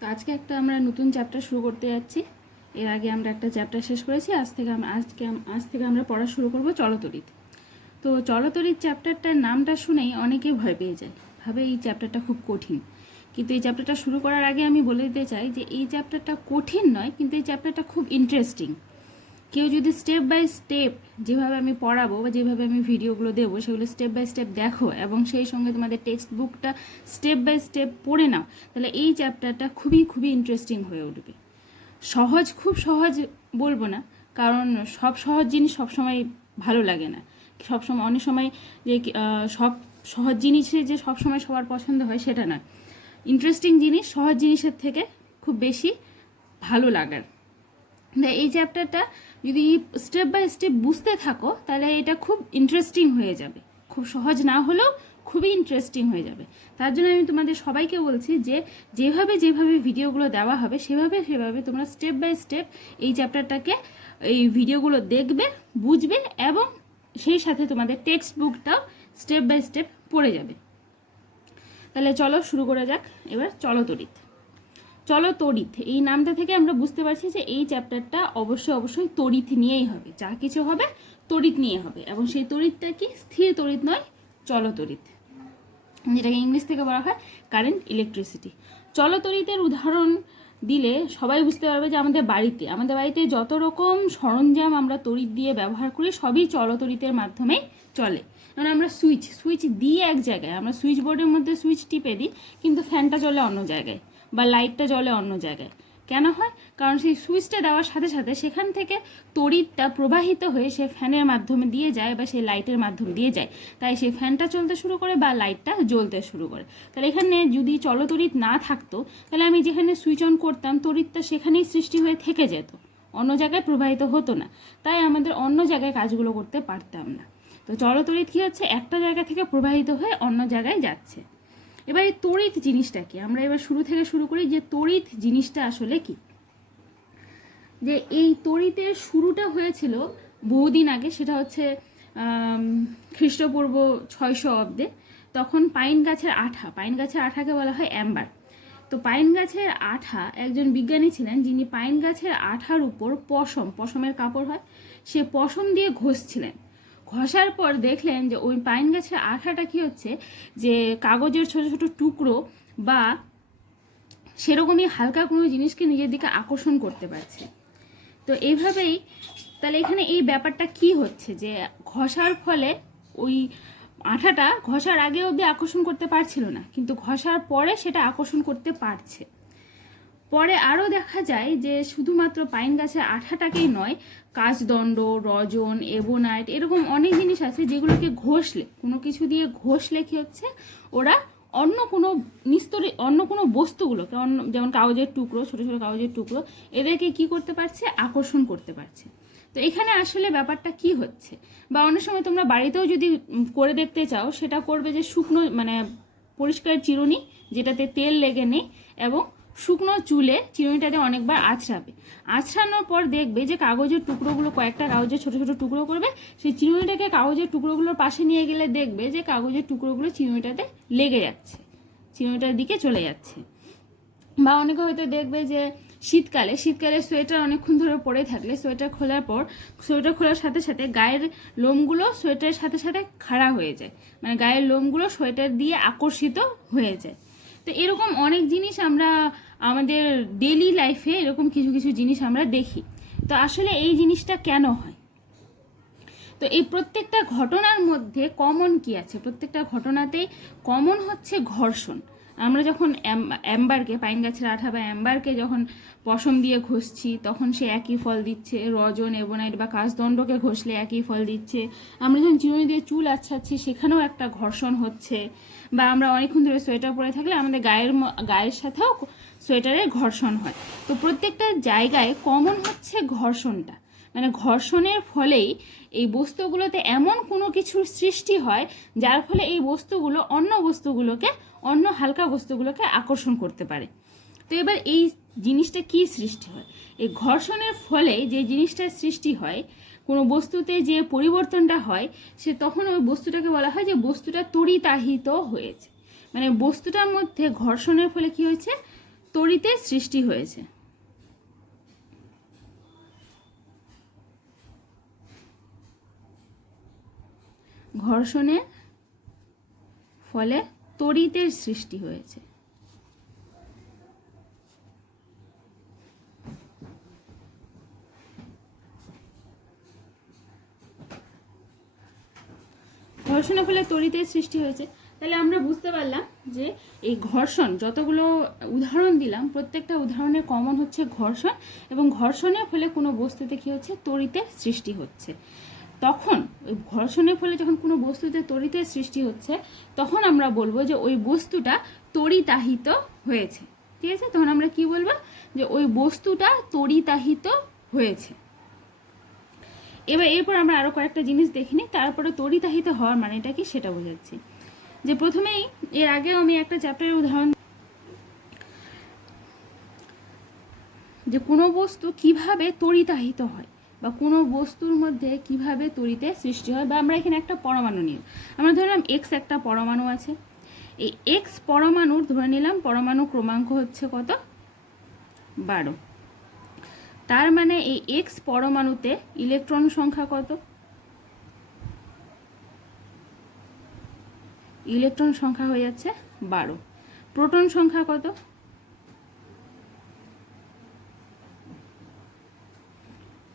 তো আজকে একটা আমরা নতুন চ্যাপ্টার শুরু করতে যাচ্ছি। এর আগে আমরা একটা চ্যাপ্টার শেষ করেছি। আজ থেকে আমরা পড়া শুরু করব চলতরিৎ। তো চলতরিৎ চ্যাপ্টারটার নামটা শুনেই অনেকে ভয় পেয়ে যায়, ভাবে এই চ্যাপ্টারটা খুব কঠিন। কিন্তু এই চ্যাপ্টারটা শুরু করার আগে আমি বলে দিতে চাই যে এই চ্যাপ্টারটা কঠিন নয়, কিন্তু এই চ্যাপ্টারটা খুব ইন্টারেস্টিং। কেউ যদি স্টেপ বাই স্টেপ যেভাবে আমি পড়াবো বা যেভাবে আমি ভিডিওগুলো দেবো সেগুলো স্টেপ বাই স্টেপ দেখো এবং সেই সঙ্গে তোমাদের টেক্সট বুকটা স্টেপ বাই স্টেপ পড়ে নাও, তাহলে এই চ্যাপ্টারটা খুবই খুবই ইন্টারেস্টিং হয়ে উঠবে। খুব সহজ বলবো না, কারণ সব সহজ জিনিস সবসময় ভালো লাগে না। সবসময় অনেক সময় যে সব সহজ জিনিসে যে সবসময় সবার পছন্দ হয় সেটা নয়। ইন্টারেস্টিং জিনিস সহজ জিনিসের থেকে খুব বেশি ভালো লাগার। এই চ্যাপ্টারটা যদি স্টেপ বাই স্টেপ বুঝতে থাকো তাহলে এটা খুব ইন্টারেস্টিং হয়ে যাবে। খুব সহজ না হলেও খুবই ইন্টারেস্টিং হয়ে যাবে। তার জন্য আমি তোমাদের সবাইকে বলছি যে যেভাবে ভিডিওগুলো দেওয়া হবে সেভাবে তোমরা স্টেপ বাই স্টেপ এই চ্যাপ্টারটাকে এই ভিডিওগুলো দেখবে, বুঝবে এবং সেই সাথে তোমাদের টেক্সট বুকটাও স্টেপ বাই স্টেপ পড়ে যাবে। তাহলে চলো শুরু করা যাক। এবার চলতরিৎ এই নামটা থেকে আমরা বুঝতে পারছি যে এই চ্যাপ্টারটা অবশ্যই তড়িৎ নিয়েই হবে। যা কিছু হবে তড়িৎ নিয়ে হবে, এবং সেই তড়িৎটা কি স্থির তড়িৎ নয়, চলতরিৎ, যেটাকে ইংলিশ থেকে বলা হয় কারেন্ট ইলেকট্রিসিটি। চলতরিতের উদাহরণ দিলে সবাই বুঝতে পারবে যে আমাদের বাড়িতে যত রকম সরঞ্জাম আমরা তড়িৎ দিয়ে ব্যবহার করি সবই চলতরিতের মাধ্যমেই চলে। মানে আমরা সুইচ দিই এক জায়গায়, আমরা সুইচ বোর্ডের মধ্যে সুইচ টিপে দিই, কিন্তু ফ্যানটা চলে অন্য জায়গায় বা লাইটটা জ্বলে অন্য জায়গায়। কেন হয়? কারণ সেই সুইচটা দেওয়ার সাথে সাথে সেখান থেকে তড়িৎটা প্রবাহিত হয়ে সে ফ্যানের মাধ্যমে দিয়ে যায় বা সেই লাইটের মাধ্যমে দিয়ে যায়, তাই সেই ফ্যানটা চলতে শুরু করে বা লাইটটা জ্বলতে শুরু করে। তাহলে এখানে যদি চলতরিৎ না থাকতো তাহলে আমি যেখানে সুইচ অন করতাম তড়িৎটা সেখানেই সৃষ্টি হয়ে থেকে যেত, অন্য জায়গায় প্রবাহিত হতো না, তাই আমাদের অন্য জায়গায় কাজগুলো করতে পারতাম না। তো চলতরিৎ কী হচ্ছে, একটা জায়গা থেকে প্রবাহিত হয়ে অন্য জায়গায় যাচ্ছে। এবার এই তড়িৎ জিনিসটা কি, আমরা এবার শুরু থেকে শুরু করি যে তড়িৎ জিনিসটা আসলে কি। যে এই তড়িতের শুরুটা হয়েছিল বহুদিন আগে, সেটা হচ্ছে খ্রিস্টপূর্ব 600 অব্দে। তখন পাইন গাছের আঠাকে বলা হয় অ্যাম্বার। তো পাইন গাছের আঠা, একজন বিজ্ঞানী ছিলেন যিনি পাইন গাছের আঠার উপর পশমের কাপড় হয়, সে পশম দিয়ে ঘষার পর দেখলেন যে ওই পাইন গাছের আঠাটা কি হচ্ছে, যে কাগজের ছোট ছোট টুকরো বা সেরকমই হালকা কোনো জিনিসকে নিজের দিকে আকর্ষণ করতে পারছে। তো এইভাবেই তাহলে এখানে এই ব্যাপারটা কি হচ্ছে, যে ঘষার ফলে ওই আঠাটা ঘষার আগে অবধি আকর্ষণ করতে পারছিল না, কিন্তু ঘষার পরে সেটা আকর্ষণ করতে পারছে। পরে আরও দেখা যায় যে শুধুমাত্র পাইন গাছের আঠাটাকেই নয়, কাচদণ্ড, রজন, এবোনাইট, এরকম অনেক জিনিস আছে যেগুলোকে কোনো কিছু দিয়ে ঘষলে কি হচ্ছে, ওরা অন্য কোনো বস্তুগুলোকে, যেমন কাগজের টুকরো, ছোটো ছোটো কাগজের টুকরো, এদেরকে কি করতে পারছে, আকর্ষণ করতে পারছে। তো এখানে আসলে ব্যাপারটা কি হচ্ছে, বা অনেক সময় তোমরা বাড়িতেও যদি করে দেখতে চাও, সেটা করবে যে শুকনো পরিষ্কার চিরুনি যেটাতে তেল লেগে নেই, এবং শুকনো চুলে চিরুনিটাতে অনেকবার আঁচড়ানোর পর দেখবে যে কাগজের টুকরোগুলো, কয়েকটা কাগজের ছোটো ছোটো টুকরো করবে, সেই চিরুনিটাকে কাগজের টুকরোগুলোর পাশে নিয়ে গেলে দেখবে যে কাগজের টুকরোগুলো চিরুনিটাতে লেগে যাচ্ছে, চিরুনিটার দিকে চলে যাচ্ছে। বা অনেকে হয়তো দেখবে যে শীতকালে সোয়েটার অনেকক্ষণ ধরে পরে থাকলে সোয়েটার খোলার সাথে সাথে গায়ের লোমগুলো সোয়েটারের সাথে সাথে খাড়া হয়ে যায়, গায়ের লোমগুলো সোয়েটার দিয়ে আকর্ষিত হয়ে যায়। তো এরকম অনেক জিনিস আমরা আমাদের ডেইলি লাইফে এরকম কিছু কিছু জিনিস আমরা দেখি। তো আসলে এই জিনিসটা কেন হয়? তো এই প্রত্যেকটা ঘটনার মধ্যে কমন কি আছে? প্রত্যেকটা ঘটনাতেই কমন হচ্ছে ঘর্ষণ। আমরা যখন পাইন গাছের আঠা বা অ্যাম্বারকে যখন পশম দিয়ে ঘষছি তখন সে একই ফল দিচ্ছে, রজন, এবোনাইট বা কাচদণ্ডকে ঘষলে একই ফল দিচ্ছে। আমরা যখন চিরুনি দিয়ে চুল আঁচড়াচ্ছি সেখানেও একটা ঘর্ষণ হচ্ছে, বা আমরা অনেকক্ষণ ধরে সোয়েটার পরে থাকলে আমাদের গায়ের সাথেও সোয়েটারের ঘর্ষণ হয়। তো প্রত্যেকটা জায়গায় কমন হচ্ছে ঘর্ষণটা, ঘর্ষণের ফলেই এই বস্তুগুলোতে এমন কোনো কিছুর সৃষ্টি হয় যার ফলে এই বস্তুগুলো অন্য হালকা বস্তুগুলোকে আকর্ষণ করতে পারে। তো এবার এই জিনিসটা কি সৃষ্টি হয়? এই ঘর্ষণের ফলে যে জিনিসটার সৃষ্টি হয়, কোনো বস্তুতে যে পরিবর্তনটা হয়, সে তখন ওই বস্তুটাকে বলা হয় যে বস্তুটা তড়িতাহিত হয়েছে। বস্তুটার মধ্যে ঘর্ষণের ফলে কি হয়েছে, তড়িতের সৃষ্টি হয়েছে। ঘর্ষণের ফলে তড়িতের সৃষ্টি হয়েছে। ঘর্ষণের ফলে তড়িতের সৃষ্টি হয়েছে। তাহলে আমরা বুঝতে পারলাম যে এই ঘর্ষণ, যতগুলো উদাহরণ দিলাম প্রত্যেকটা উদাহরণের কমন হচ্ছে ঘর্ষণ, এবং ঘর্ষণের ফলে কোনো বস্তুতে কী হচ্ছে, তড়িতের সৃষ্টি হচ্ছে। তখন ওই ঘর্ষণের ফলে যখন কোনো বস্তুতে তড়িতের সৃষ্টি হচ্ছে তখন আমরা বলবো যে ওই বস্তুটা তড়িতাহিত হয়েছে। ঠিক আছে, তখন আমরা কি বলবো, যে ওই বস্তুটা তড়িতাহিত হয়েছে। এরপর আমরা আরো কয়েকটা জিনিস দেখিনি, তারপরে তড়িতাহিত হওয়ার মানেটা কি সেটা বোঝাচ্ছি। যে প্রথমেই এর আগেও আমি একটা চ্যাপ্টারের উদাহরণ, যে কোনো বস্তু কিভাবে তড়িতাহিত হয় বা কোনো বস্তুর মধ্যে কিভাবে তড়িতের সৃষ্টি হয়। বা আমরা এখানে একটা পরমাণু নিই, আমরা ধরলাম এক্স একটা পরমাণু আছে। এই এক্স পরমাণুর ধরে নিলাম পরমাণু ক্রমাঙ্ক হচ্ছে কত, 12। তার মানে এই এক্স পরমাণুতে ইলেকট্রন সংখ্যা কত, ইলেকট্রন সংখ্যা হয়ে যাচ্ছে 12। প্রোটন সংখ্যা কত,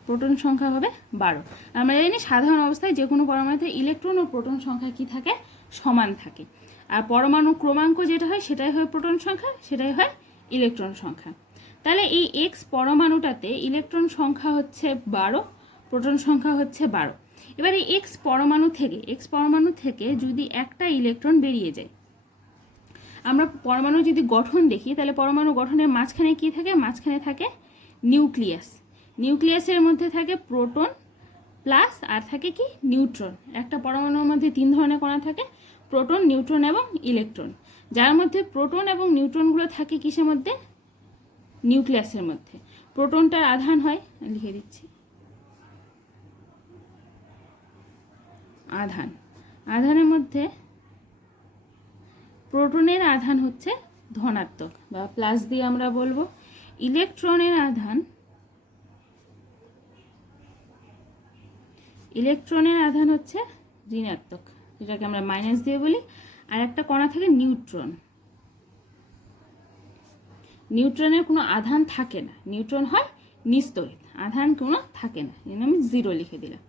প্রোটন সংখ্যা হবে 12। আমরা জানি সাধারণ অবস্থায় যে কোনো পরমাণুতে ইলেকট্রন ও প্রোটন সংখ্যা কি থাকে, সমান থাকে। আর পরমাণু ক্রমাঙ্ক যেটা হয় সেটাই হয় প্রোটন সংখ্যা, সেটাই হয় ইলেকট্রন সংখ্যা। তাহলে এই এক্স পরমাণুটাতে ইলেকট্রন সংখ্যা হচ্ছে 12, প্রোটন সংখ্যা হচ্ছে 12। এবার এই এক্স পরমাণু থেকে যদি একটা ইলেকট্রন বেরিয়ে যায়, আমরা পরমাণু যদি গঠন দেখি তাহলে পরমাণু গঠনের মাঝখানে কি থাকে, মাঝখানে থাকে নিউক্লিয়াস। নিউক্লিয়াসের মধ্যে থাকে প্রোটন প্লাস আর থাকে কি নিউট্রন। একটা পরমাণুর মধ্যে 3 ধরনের কণা থাকে, প্রোটন, নিউট্রন এবং ইলেকট্রন, যার মধ্যে প্রোটন এবং নিউট্রনগুলো থাকে কিসের মধ্যে, নিউক্লিয়াসের মধ্যে। প্রোটনটার আধান হয়, লিখে দিচ্ছি, আধানের মধ্যে প্রোটনের আধান হচ্ছে ধনাত্মক বা প্লাস দিয়ে আমরা বলবো। ইলেকট্রনের আধান হচ্ছে ঋণাত্মক, যেটাকে আমরা মাইনাস দিয়ে বলি। আর একটা কণা থাকে নিউট্রন, নিউট্রনের কোনো আধান থাকে না, নিউট্রন হয় নিস্তড়িত, আধান কোনো থাকে না, এই জন্য আমি 0 লিখে দিলাম।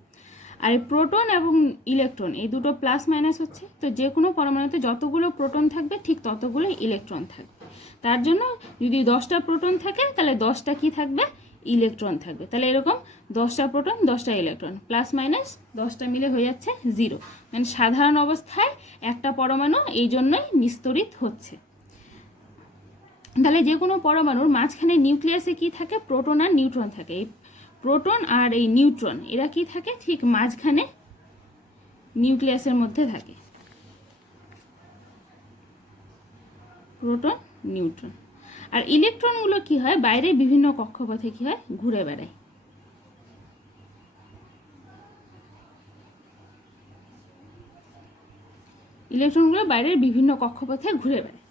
আর প্রোটন এবং ইলেকট্রন এই দুটো প্লাস মাইনাস হচ্ছে, তো যে কোনো পরমাণুতে যতগুলো প্রোটন থাকবে ঠিক ততগুলো ইলেকট্রন থাকবে। তার জন্য যদি 10টা প্রোটন থাকে তাহলে 10টা কি থাকবে, ইলেকট্রন থাকবে। তাহলে এরকম 10টা প্রোটন 10টা ইলেকট্রন প্লাস মাইনাস 10টা মিলে হয়ে যাচ্ছে 0। মানে সাধারণ অবস্থায় একটা পরমাণু এই জন্যই নিস্তড়িত হচ্ছে। তাহলে যে কোনো পরমাণুর মাঝখানে নিউক্লিয়াসে কি থাকে, প্রোটন আর নিউট্রন থাকে। এই প্রোটন আর এই নিউট্রন এরা কি থাকে, ঠিক মাঝখানে নিউক্লিয়াসের মধ্যে থাকে, প্রোটন নিউট্রন। আর ইলেকট্রনগুলো কি হয়, বাইরে বিভিন্ন কক্ষপথে কি হয়, ঘুরে বেড়ায়। ইলেকট্রনগুলো বাইরের বিভিন্ন কক্ষপথে ঘুরে বেড়ায়।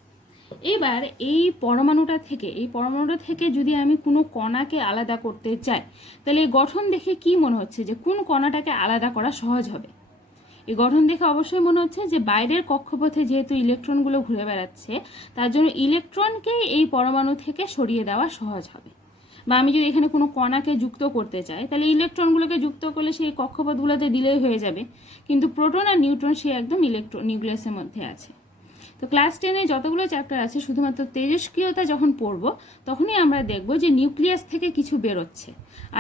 এবার এই পরমাণুটা থেকে যদি আমি কোনো কণাকে আলাদা করতে চাই তাহলে এই গঠন দেখে কি মনে হচ্ছে যে কোন কণাটাকে আলাদা করা সহজ হবে। এই গঠন দেখে অবশ্যই মনে হচ্ছে যে বাইরের কক্ষপথে যেহেতু ইলেকট্রনগুলো ঘুরে বেড়াচ্ছে তার জন্য ইলেকট্রনকে এই পরমাণু থেকে সরিয়ে দেওয়া সহজ হবে। বা আমি যদি এখানে কোনো কণাকে যুক্ত করতে চাই তাহলে ইলেকট্রনগুলোকে যুক্ত করলে সেই কক্ষপথগুলোতে দিলেই হয়ে যাবে, কিন্তু প্রোটন আর নিউট্রন সে একদম নিউক্লিয়াসের মধ্যে আছে। তো ক্লাস 10-এ যতগুলো চ্যাপ্টার আছে শুধুমাত্র তেজস্ক্রিয়তা যখন পড়ব তখনই আমরা দেখব যে নিউক্লিয়াস থেকে কিছু বেরোচ্ছে,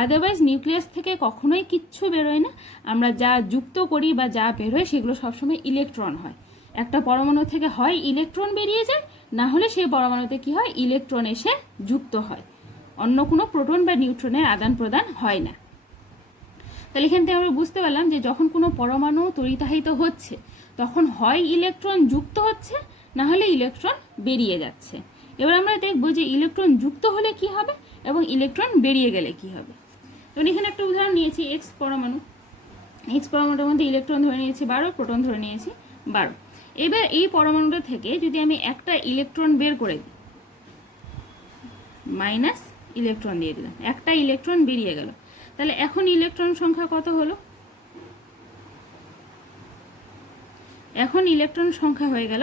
আদারওয়াইজ নিউক্লিয়াস থেকে কখনোই কিচ্ছু বেরোয় না। আমরা যা যুক্ত করি বা যা বেরোয় সেগুলো সবসময় ইলেকট্রন হয়। একটা পরমাণু থেকে হয় ইলেকট্রন বেরিয়ে যায়, না হলে সেই পরমাণুতে কি হয়, ইলেকট্রন এসে যুক্ত হয়, অন্য কোনো প্রোটন বা নিউট্রনের আদান প্রদান হয় না। তাহলে এখান থেকে আমরা বুঝতে পারলাম যে যখন কোনো পরমাণু তড়িতাহিত হচ্ছে তখন হয় ইলেকট্রন যুক্ত হচ্ছে, না হলে ইলেকট্রন বেরিয়ে যাচ্ছে। এবার আমরা দেখব যে ইলেকট্রন যুক্ত হলে কি হবে এবং ইলেকট্রন বেরিয়ে গেলে কি হবে। এবং এখানে একটা উদাহরণ নিয়েছি এক্স পরমাণুর মধ্যে ইলেকট্রন ধরে নিয়েছি 12, প্রোটন ধরে নিয়েছি 12। এবার এই পরমাণুটা থেকে যদি আমি একটা ইলেকট্রন বের করে দিই মাইনাস ইলেকট্রন দিয়ে দিলাম, একটা ইলেকট্রন বেরিয়ে গেল। তাহলে এখন ইলেকট্রন সংখ্যা কত হলো? এখন ইলেকট্রন সংখ্যা হয়ে গেল,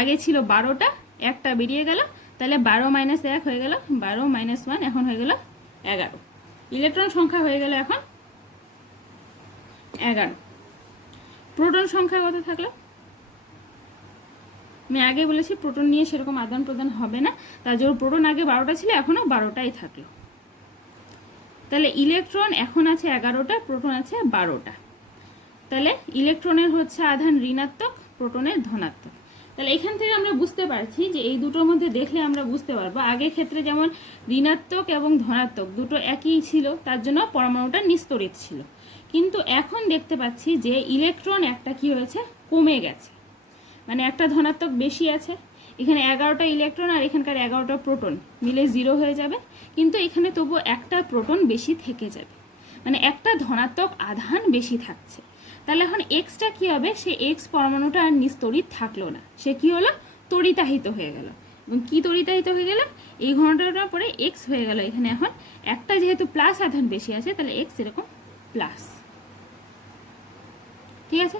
আগে ছিল 12টা, একটা বেরিয়ে গেল, তাহলে 12 মাইনাস 1 হয়ে গেল 12 মাইনাস 1, এখন হয়ে গেল 11। ইলেকট্রন সংখ্যা হয়ে গেল এখন 11। প্রোটন সংখ্যা কত থাকলো? আমি আগে বলেছি প্রোটন নিয়ে সেরকম আদান প্রদান হবে না, তার জন্য প্রোটন আগে 12টা ছিল, এখনও 12টাই থাকলো। তাহলে ইলেকট্রন এখন আছে 11টা, প্রোটন আছে 12টা। তাহলে ইলেকট্রনের হচ্ছে আধান ঋণাত্মক, প্রোটনের ধনাত্মক। তাহলে এখান থেকে আমরা বুঝতে পারছি যে এই দুটোর মধ্যে দেখলে আমরা বুঝতে পারবো, আগের ক্ষেত্রে যেমন ঋণাত্মক এবং ধনাত্মক দুটো একই ছিল, তার জন্য পরমাণুটা নিস্তড়িত ছিল। কিন্তু এখন দেখতে পাচ্ছি যে ইলেকট্রন একটা কি হয়েছে, কমে গেছে, মানে একটা ধনাত্মক বেশি আছে। এখানে 11টা ইলেকট্রন আর এখানকার 11টা প্রোটন মিলে 0 হয়ে যাবে, কিন্তু এখানে তবু একটা প্রোটন বেশি থেকে যাবে, মানে একটা ধনাত্মক আধান বেশি থাকছে। তাহলে এখন এক্সটা কী হবে, সে এক্স পরমাণুটা আর নিস্তড়িত থাকলো না, সে কি হলো, তড়িতাহিত হয়ে গেল। এবং কি তড়িতাহিত হয়ে গেল, এই ঘনটাটার পরে এক্স হয়ে গেল। এখানে এখন একটা যেহেতু প্লাস আধান বেশি আছে, তাহলে এক্স এরকম প্লাস, ঠিক আছে।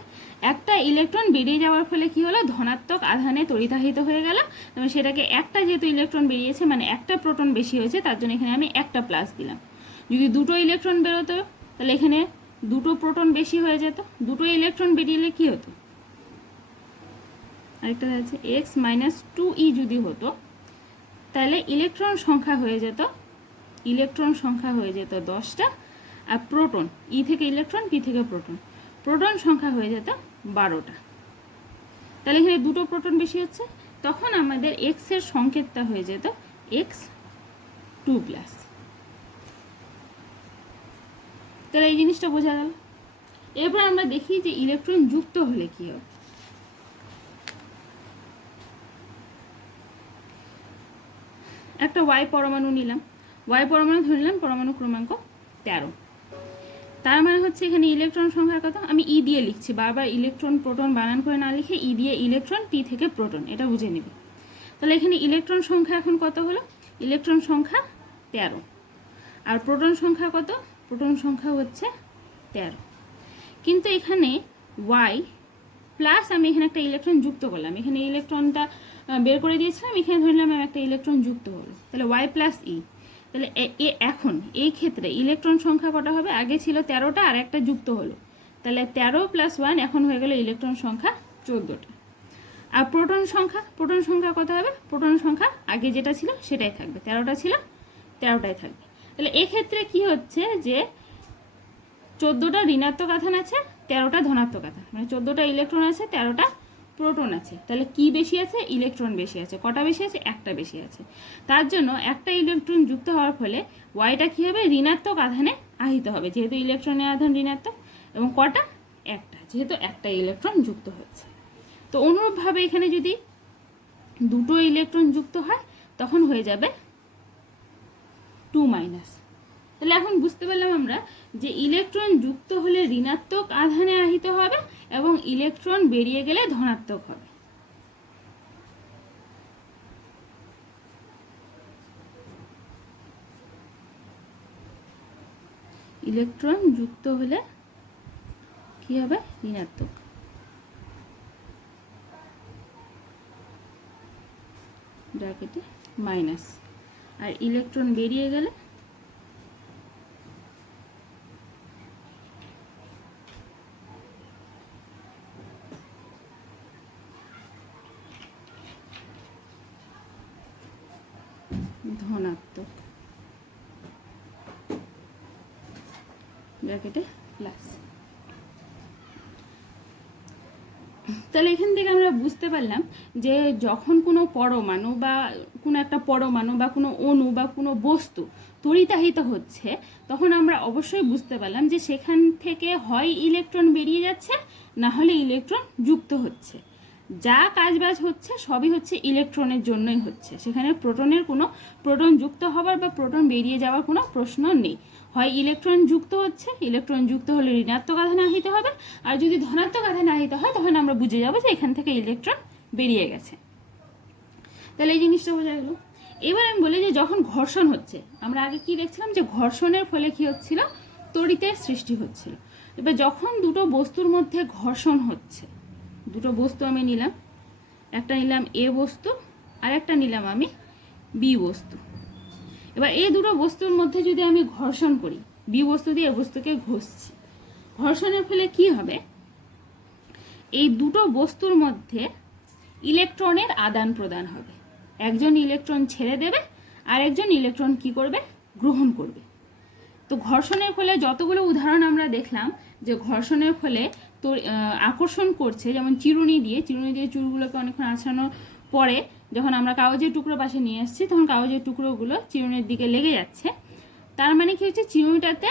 একটা ইলেকট্রন বেরিয়ে যাওয়ার ফলে কি হলো, ধনাত্মক আধানে তড়িতাহিত হয়ে গেল, তবে সেটাকে একটা যেহেতু ইলেকট্রন বেরিয়েছে, মানে একটা প্রোটন বেশি হয়েছে, তার জন্য এখানে আমি একটা প্লাস দিলাম। যদি দুটো ইলেকট্রন বেরোতো তাহলে এখানে দুটো প্রোটন বেশি হয়ে যেত, দুটো ইলেকট্রন বেরিয়ে কি হতো, আরেকটা আছে এক্স মাইনাস 2e যদি হতো, তাহলে ইলেকট্রন সংখ্যা হয়ে যেত, ইলেকট্রন সংখ্যা হয়ে যেত 10টা, আর প্রোটন ই থেকে ইলেকট্রন, পি থেকে প্রোটন, প্রোটন সংখ্যা হয়ে যেত 12টা। তাহলে এখানে দুটো প্রোটন বেশি হচ্ছে, তখন আমাদের এক্স এর সংকেতটা হয়ে যেত এক্স 2+। তাহলে এই জিনিসটা বোঝা গেল। এরপর আমরা দেখি যে ইলেকট্রন যুক্ত হলে কি হবে। একটা ওয়াই পরমাণু নিলাম, ওয়াই পরমাণু ধরে নিলাম পরমাণু ক্রমাঙ্ক 13। তার মানে হচ্ছে এখানে ইলেকট্রন সংখ্যা কত, আমি ই দিয়ে লিখছি, বারবার ইলেকট্রন প্রোটন বানান করে না লিখে ই দিয়ে ইলেকট্রন, পি থেকে প্রোটন, এটা বুঝে নেবে। তাহলে এখানে ইলেকট্রন সংখ্যা এখন কত হলো, ইলেকট্রন সংখ্যা 13, আর প্রোটন সংখ্যা কত, প্রোটন সংখ্যা হচ্ছে 13। কিন্তু এখানে ওয়াই প্লাস আমি এখানে একটা ইলেকট্রন যুক্ত করলাম, এখানে ইলেকট্রনটা বের করে দিয়েছিলাম, এখানে ধরলাম আমি একটা ইলেকট্রন যুক্ত হলো, তাহলে ওয়াই প্লাস ই। তাহলে এখন এই ক্ষেত্রে ইলেকট্রন সংখ্যা কটা হবে, আগে ছিল 13টা আর একটা যুক্ত হলো, তাহলে 13 + 1 এখন হয়ে গেল ইলেকট্রন সংখ্যা 14টা। আর প্রোটন সংখ্যা কত হবে, প্রোটন সংখ্যা আগে যেটা ছিল সেটাই থাকবে, 13টা ছিল 13টাই থাকবে। তাহলে এক্ষেত্রে কি হচ্ছে যে 14টা ঋণাত্মক আধান আছে, 13টা ধনাত্মক আধান, মানে 14টা ইলেকট্রন আছে, 13টা প্রোটন আছে। তাহলে কি বেশি আছে, ইলেকট্রন বেশি আছে। কটা বেশি আছে, একটা বেশি আছে। তার জন্য একটা ইলেকট্রন যুক্ত হওয়ার ফলে ওয়াইটা কী হবে, ঋণাত্মক আধানে আহিত হবে, যেহেতু ইলেকট্রনের আধান ঋণাত্মক, এবং কটা, একটা, যেহেতু একটা ইলেকট্রন যুক্ত হয়েছে। তো অনুরূপভাবে এখানে যদি দুটো ইলেকট্রন যুক্ত হয় তখন হয়ে যাবে 2-। তাহলে এখন বুঝতে পারলাম আমরা যে ইলেকট্রন যুক্ত হলে ঋণাত্মক আধানে আহিত হবে এবং ইলেকট্রন বেরিয়ে গেলে ধনাত্মক হবে। ইলেকট্রন যুক্ত হলে কি হবে, ঋণাত্মক, ব্র্যাকেটে মাইনাস, আর ইলেকট্রন বেরিয়ে গেলে ধনাত্মক, ব্র্যাকেটে প্লাস। তাহলে এখান থেকে আমরা বুঝতে পারলাম যে যখন কোনো পরমাণু বা কোনো একটা পরমাণু বা কোনো অণু বা কোনো বস্তু তড়িতাহিত হচ্ছে, তখন আমরা অবশ্যই বুঝতে পারলাম যে সেখান থেকে হয় ইলেকট্রন বেরিয়ে যাচ্ছে, না হলে ইলেকট্রন যুক্ত হচ্ছে। যা কাজবাজ হচ্ছে সবই হচ্ছে ইলেকট্রনের জন্যই হচ্ছে, সেখানে প্রোটন যুক্ত হওয়ার বা প্রোটন বেরিয়ে যাওয়ার কোনো প্রশ্ন নেই। হয় ইলেকট্রন যুক্ত হচ্ছে, ইলেকট্রন যুক্ত হলে ঋণাত্মক আধানে আহিত হবে, আর যদি ধনাত্মক আধানে আহিত হয় তখন আমরা বুঝে যাবো যে এখান থেকে ইলেকট্রন বেরিয়ে গেছে। তাহলে এই জিনিসটা বোঝা গেল। এবার আমি বলি যে যখন ঘর্ষণ হচ্ছে, আমরা আগে কি দেখছিলাম যে ঘর্ষণের ফলে কি হচ্ছিল, তড়িতের সৃষ্টি হচ্ছিল। এবার যখন দুটো বস্তুর মধ্যে ঘর্ষণ হচ্ছে, দুটো বস্তু আমি নিলাম, একটা নিলাম এ বস্তু আর একটা নিলাম আমি বি বস্তু। এবার এই দুটো বস্তুর মধ্যে যদি আমি ঘর্ষণ করি, বি বস্তু দিয়ে এ বস্তুকে ঘষছি, ঘর্ষণের ফলে কি হবে, এই দুটো বস্তুর মধ্যে ইলেকট্রনের আদান প্রদান হবে। একজন ইলেকট্রন ছেড়ে দেবে আর একজন ইলেকট্রন কি করবে, গ্রহণ করবে। তো ঘর্ষণের ফলে যতগুলো উদাহরণ আমরা দেখলাম যে ঘর্ষণের ফলে তো আকর্ষণ করছে, যেমন চিরুনি দিয়ে চুলগুলোকে অনেকক্ষণ আঁচড়ানোর পরে যখন আমরা কাগজের টুকরো পাশে নিয়ে আসছি, তখন কাগজের টুকরোগুলো চিরুনির দিকে লেগে যাচ্ছে। তার মানে কি হচ্ছে, চিরুনিটাতে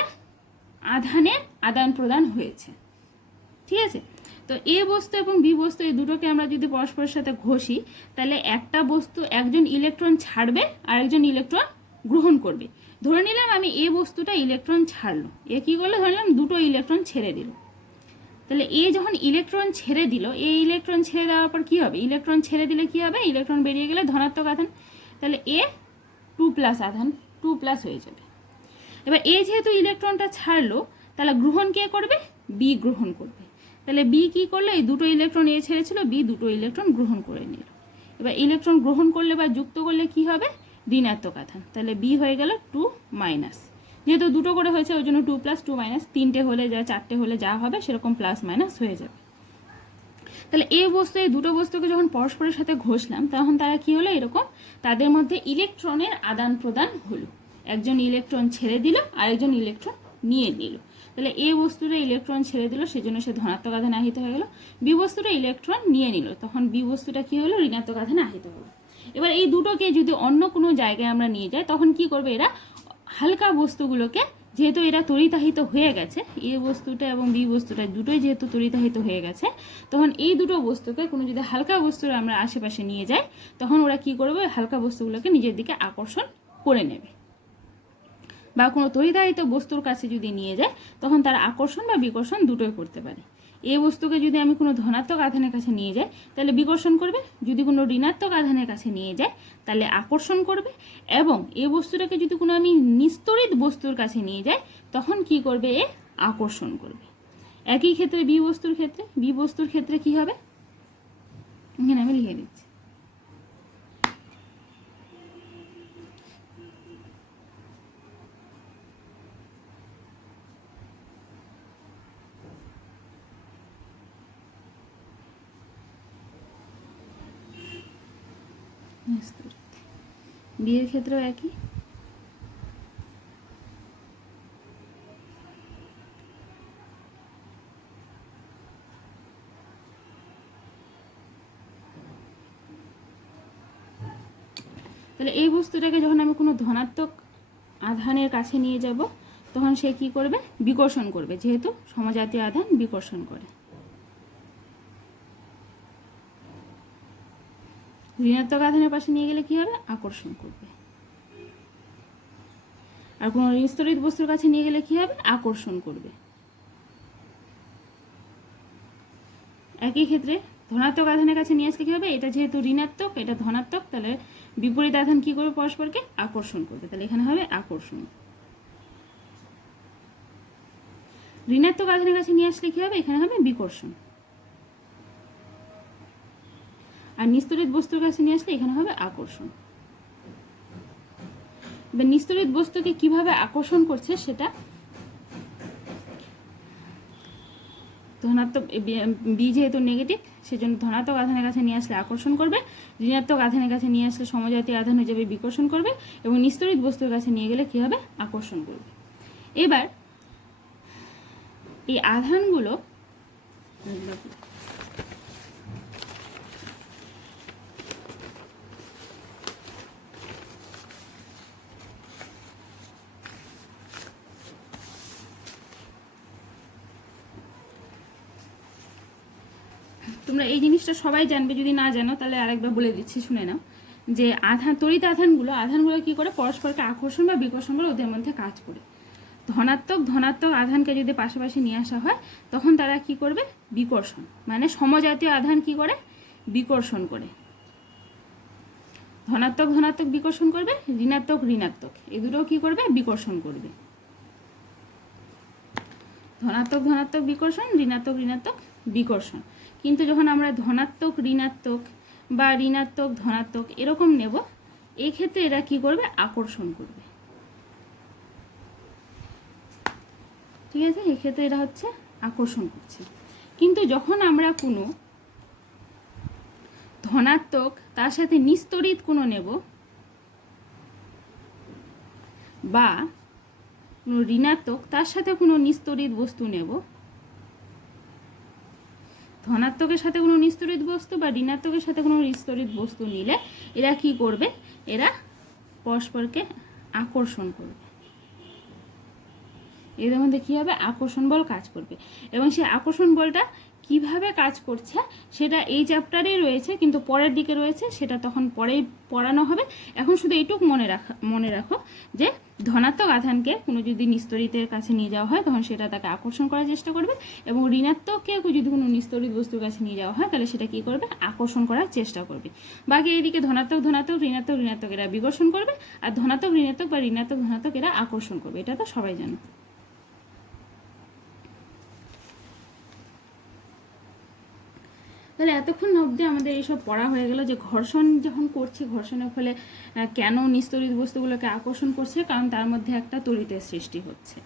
আধানের আদান প্রদান হয়েছে। ঠিক আছে, তো এ বস্তু এবং বি বস্তু এই দুটোকে আমরা যদি পরস্পরের সাথে ঘষি, তাহলে একটা বস্তু একজন ইলেকট্রন ছাড়বে আর একজন ইলেকট্রন গ্রহণ করবে। ধরে নিলাম আমি এ বস্তুটা ইলেকট্রন ছাড়লো, এ কী করলো, ধরে নিলাম দুটো ইলেকট্রন ছেড়ে দিল। তাহলে এ যখন ইলেকট্রন ছেড়ে দিল, এই ইলেকট্রন ছেড়ে দেওয়ার পর কী হবে, ইলেকট্রন ছেড়ে দিলে কী হবে, ইলেকট্রন বেরিয়ে গেলে ধনাত্মক আধান, তাহলে এ 2+ আধান 2+ হয়ে যাবে। এবার এ যেহেতু ইলেকট্রনটা ছাড়লো, তাহলে গ্রহণ কে করবে, বি গ্রহণ করবে। তাহলে বি কি করলো, এই দুটো ইলেকট্রন এ ছেড়েছিল, বি দুটো ইলেকট্রন গ্রহণ করে নিল। এবার ইলেকট্রন গ্রহণ করলে বা যুক্ত করলে কি হবে, ঋণাত্মক আধান। তাহলে বি হয়ে গেল 2-, যেহেতু দুটো করে হয়েছে ওই জন্য 2+, 2-, তিনটে হলে যা, চারটে হলে যা হবে সেরকম +- হয়ে যাবে। তাহলে এই বস্তু, এই দুটো বস্তুকে যখন পরস্পরের সাথে ঘষলাম, তখন তারা কি হলো, এরকম তাদের মধ্যে ইলেকট্রনের আদান প্রদান হলো। একজন ইলেকট্রন ছেড়ে দিল আর একজন ইলেকট্রন নিয়ে নিল। তাহলে এই বস্তুটা ইলেকট্রন ছেড়ে দিল, সেজন্য সে ধনাত্মক আধানে আহিত হয়ে গেল। বি বস্তুটা ইলেকট্রন নিয়ে নিল, তখন বি বস্তুটা কি হলো, ঋণাত্মক আধানে আহিত হলো। এবার এই দুটোকে যদি অন্য কোনো জায়গায় আমরা নিয়ে যাই, তখন কি করবে, এরা হালকা বস্তুগুলোকে, যেহেতু এরা তড়িতাহিত হয়ে গেছে, এ বস্তুটা এবং বি বস্তুটা দুটোই যেহেতু তড়িতাহিত হয়ে গেছে, তখন এই দুটো বস্তুকে কোনো যদি হালকা বস্তুর আমরা আশেপাশে নিয়ে যাই, তখন ওরা কি করবে, হালকা বস্তুগুলোকে নিজের দিকে আকর্ষণ করে নেবে। বা কোনো তড়িতাহিত বস্তুর কাছে যদি নিয়ে যায়, তখন তারা আকর্ষণ বা বিকর্ষণ দুটোই করতে পারে। এই বস্তুকে যদি আমি কোনো ধনাত্মক আধানের কাছে নিয়ে যাই, তাহলে বিকর্ষণ করবে, যদি কোনো ঋণাত্মক আধানের কাছে নিয়ে যাই তাহলে আকর্ষণ করবে, এবং এই বস্তুটাকে যদি কোনো আমি নিস্তড়িত বস্তুর কাছে নিয়ে যাই, তখন কি করবে, এ আকর্ষণ করবে। একই ক্ষেত্রে বি বস্তুর ক্ষেত্রে কি হবে, এখানে আমি লিখে দিচ্ছি। বিয়ের ক্ষেত্রেও একই। তাহলে এই বস্তুটাকে যখন আমি কোনো ধনাত্মক আধানের কাছে নিয়ে যাব, তখন সে কি করবে, বিকর্ষণ করবে, যেহেতু সমজাতীয় আধান বিকর্ষণ করে। ঋণাত্মক আধানের পাশে নিয়ে গেলে কি হবে, আকর্ষণ করবে। আর কোনো নিস্তড়িত বস্তুর কাছে নিয়ে গেলে কি হবে, আকর্ষণ করবে। একই ক্ষেত্রে ধনাত্মক আধানের কাছে নিয়ে আসলে কি হবে, এটা যেহেতু ঋণাত্মক, এটা ধনাত্মক, তাহলে বিপরীত আধান কি করবে, পরস্পরকে আকর্ষণ করবে। তাহলে এখানে হবে আকর্ষণ। ঋণাত্মক আধানের কাছে নিয়ে আসলে কি হবে, এখানে হবে বিকর্ষণ। আর নিস্তড়িত বস্তুর কাছে নিয়ে আসলে এখানে হবে আকর্ষণ। এবার নিস্তড়িত বস্তুকে কিভাবে আকর্ষণ করছে সেটা, ধনাত্মক বি যেহেতু নেগেটিভ, সেজন্য ধনাত্মক আধানের কাছে নিয়ে আসলে আকর্ষণ করবে, ঋণাত্মক আধানের কাছে নিয়ে আসলে সমজাতীয় আধান হয়ে যাবে, বিকর্ষণ করবে, এবং নিস্তড়িত বস্তুর কাছে নিয়ে গেলে কী হবে, আকর্ষণ করবে। এবার এই আধানগুলো তোমরা এই জিনিসটা সবাই জানবে, যদি না জানো তাহলে আরেকবার বলে দিচ্ছি, শুনে নাও। যে তড়িৎ আধানগুলো কি করে, পরস্পরকে আকর্ষণ বা বিকর্ষণ করে ওদের মধ্যে কাজ করে। ধনাত্মক আধানকে যদি পাশাপাশি নিয়ে আসা হয়, তখন তারা কি করবে, বিকর্ষণ, মানে সমজাতীয় আধান কি করে, বিকর্ষণ করে। ধনাত্মক ধনাত্মক বিকর্ষণ করবে, ঋণাত্মক ঋণাত্মক এই দুটো কি করবে, বিকর্ষণ করবে। ধনাত্মক ধনাত্মক বিকর্ষণ, ঋণাত্মক ঋণাত্মক বিকর্ষণ। কিন্তু যখন আমরা ধনাত্মক ঋণাত্মক বা ঋণাত্মক ধনাত্মক এরকম নেব, এই ক্ষেত্রে এরা কি করবে, আকর্ষণ করবে। ঠিক আছে, এক্ষেত্রে এরা হচ্ছে আকর্ষণ করছে। কিন্তু যখন আমরা কোনো ধনাত্মক তার সাথে নিস্তড়িত কোনো নেব বা কোনো ঋণাত্মক তার সাথে কোনো নিস্তড়িত বস্তু নেব, ধনাত্মকের সাথে কোনো নিস্তড়িত বস্তু বা ঋণাত্মকের সাথে কোনো নিস্তড়িত বস্তু নিলে এরা কি করবে, এরা পরস্পরকে আকর্ষণ করবে। এদের মধ্যে কী হবে, আকর্ষণ বল কাজ করবে। এবং সেই আকর্ষণ বলটা কিভাবে কাজ করছে সেটা এই চ্যাপ্টারেই রয়েছে, কিন্তু পরের দিকে রয়েছে, সেটা তখন পরেই পড়ানো হবে। এখন শুধু এইটুকু মনে রাখো যে ধনাত্মক আধানকে কোনো যদি নিস্তড়িতের কাছে নিয়ে যাওয়া হয় তখন সেটা তাকে আকর্ষণ করার চেষ্টা করবে, এবং ঋণাত্মককে যদি কোনো নিস্তড়িত বস্তুর কাছে নিয়ে যাওয়া হয় তাহলে সেটা কী করবে, আকর্ষণ করার চেষ্টা করবে। বাকি এইদিকে ধনাত্মক ধনাত্মক ঋণাত্মক ঋণাত্মক এরা বিকর্ষণ করবে, আর ধনাত্মক ঋণাত্মক বা ঋণাত্মক ধনাত্মক এরা আকর্ষণ করবে। এটা তো সবাই জানো। তাহলে এতক্ষণ অবধি আমাদের এইসব পড়া হয়ে গেল যে ঘর্ষণ যখন করছি, ঘর্ষণের ফলে কেন নিস্তড়িত বস্তুগুলোকে আকর্ষণ করছে, কারণ তার মধ্যে একটা তড়িতের সৃষ্টি হচ্ছে।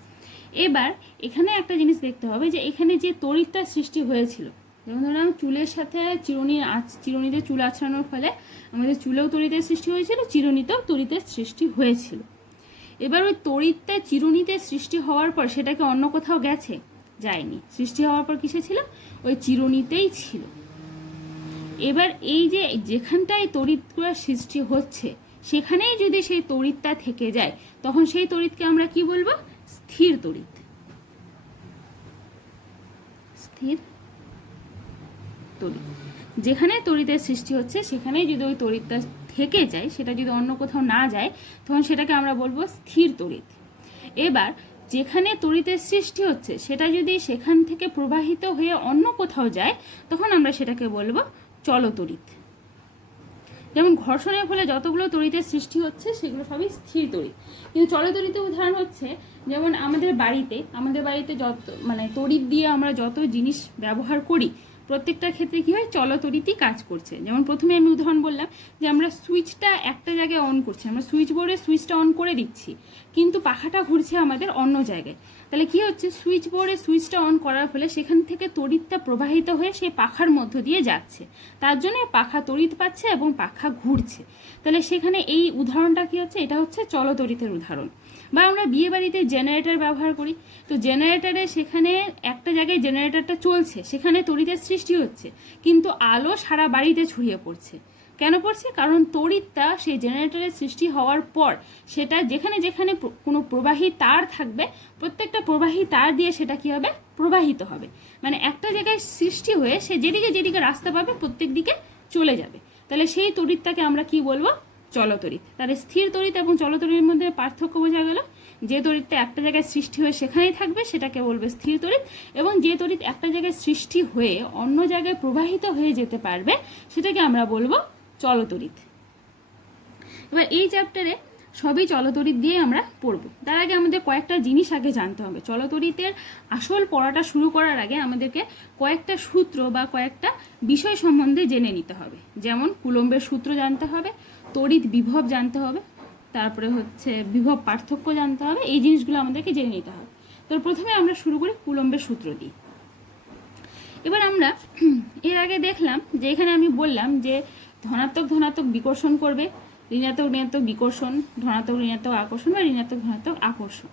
এবার এখানে একটা জিনিস দেখতে হবে যে এখানে যে তড়িৎটার সৃষ্টি হয়েছিল, যেমন ধরুন চুলের সাথে চিরুনিতে চুল আছড়ানোর ফলে আমাদের চুলেও তড়িতের সৃষ্টি হয়েছিল, চিরুনিতেও তড়িতের সৃষ্টি হয়েছিল। এবার ওই তড়িৎটা চিরুনিতে সৃষ্টি হওয়ার পর সেটাকে অন্য কোথাও গেছে, যায়নি। সৃষ্টি হওয়ার পর কিসে ছিল, ওই চিরুনিতেই ছিল। এবার এই যে যেখানটায় তড়িৎগুলোর সৃষ্টি হচ্ছে সেখানেই যদি সেই তড়িৎটা থেকে যায় তখন সেই তড়িৎকে আমরা কি বলবো, স্থির তড়িৎ। স্থির তড়িৎ। যেখানে তড়িতের সৃষ্টি হচ্ছে সেখানেই যদি ওই তড়িৎটা থেকে যায়, সেটা যদি অন্য কোথাও না যায় তখন সেটাকে আমরা বলবো স্থির তড়িৎ। এবার যেখানে তড়িতের সৃষ্টি হচ্ছে সেটা যদি সেখান থেকে প্রবাহিত হয়ে অন্য কোথাও যায় তখন আমরা সেটাকে বলবো চলতড়িৎ। যেমন ঘর্ষণের ফলে যতগুলো তড়িতের সৃষ্টি হচ্ছে সেগুলো সবই স্থির তড়িৎ। কিন্তু চলতড়িতের উদাহরণ হচ্ছে যেমন আমাদের বাড়িতে যত তড়িৎ দিয়ে আমরা যত জিনিস ব্যবহার করি প্রত্যেকটা ক্ষেত্রে কী হয়, চলতড়িৎই কাজ করছে। যেমন প্রথমে আমি উদাহরণ বললাম যে আমরা সুইচটা একটা জায়গায় অন করছি, আমরা সুইচ বোর্ডে সুইচটা অন করে দিচ্ছি, কিন্তু পাখাটা ঘুরছে আমাদের অন্য জায়গায়। তাহলে কি হচ্ছে, সুইচ বোর্ডে সুইচটা অন করার ফলে সেখান থেকে তড়িৎটা প্রবাহিত হয়ে সেই পাখার মধ্য দিয়ে যাচ্ছে, তার জন্য পাখা তড়িৎ পাচ্ছে এবং পাখা ঘুরছে। তাহলে সেখানে এই উদাহরণটা কি হচ্ছে, এটা হচ্ছে চলতড়িতের উদাহরণ। বা আমরা বিয়ে বাড়িতে জেনারেটর ব্যবহার করি, তো জেনারেটরে সেখানে একটা জায়গায় জেনারেটরটা চলছে, সেখানে তড়িতের সৃষ্টি হচ্ছে, কিন্তু আলো সারা বাড়িতে ছড়িয়ে পড়ছে। কেন পড়ছে, কারণ তড়িৎটা সেই জেনারেটরের সৃষ্টি হওয়ার পর সেটা যেখানে যেখানে কোনো প্রবাহী তার থাকবে প্রত্যেকটা প্রবাহী তার দিয়ে সেটা কি হবে, প্রবাহিত হবে। মানে একটা জায়গায় সৃষ্টি হয়ে সে যেদিকে যেদিকে রাস্তা পাবে প্রত্যেক দিকে চলে যাবে। তাহলে সেই তড়িৎটাকে আমরা কি বলবো, চলতড়িৎ। তাহলে স্থির তড়িৎ এবং চলতড়িতের মধ্যে পার্থক্য বোঝা গেল। যে তড়িৎটা একটা জায়গায় সৃষ্টি হয়ে সেখানেই থাকবে সেটাকে বলবে স্থির তড়িৎ, এবং যে তড়িৎ একটা জায়গায় সৃষ্টি হয়ে অন্য জায়গায় প্রবাহিত হয়ে যেতে পারবে সেটাকে আমরা বলবো চলতড়িৎ। এবার এই চ্যাপ্টারে সবই চলতড়িৎ দিয়ে আমরা পড়ব। তার আগে আমাদের কয়েকটা জিনিস আগে জানতে হবে। চলতড়িতের আসল পড়াটা শুরু করার আগে আমাদেরকে কয়েকটা সূত্র বা কয়েকটা বিষয় সম্বন্ধে জেনে নিতে হবে। যেমন কুলম্বের সূত্র জানতে হবে, তড়িৎ বিভব জানতে হবে, তারপরে হচ্ছে বিভব পার্থক্য জানতে হবে। এই জিনিসগুলো আমাদেরকে জেনে নিতে হবে। তো প্রথমে আমরা শুরু করি কুলম্বের সূত্র দিয়ে। এবার আমরা এর আগে দেখলাম যে এখানে আমি বললাম যে ধনাত্মক ধনাত্মক বিকর্ষণ করবে, ঋণাত্মক ঋণাত্মক বিকর্ষণ, ধনাত্মক ঋণাত্মক আকর্ষণ বা ঋণাত্মক ধনাত্মক আকর্ষণ।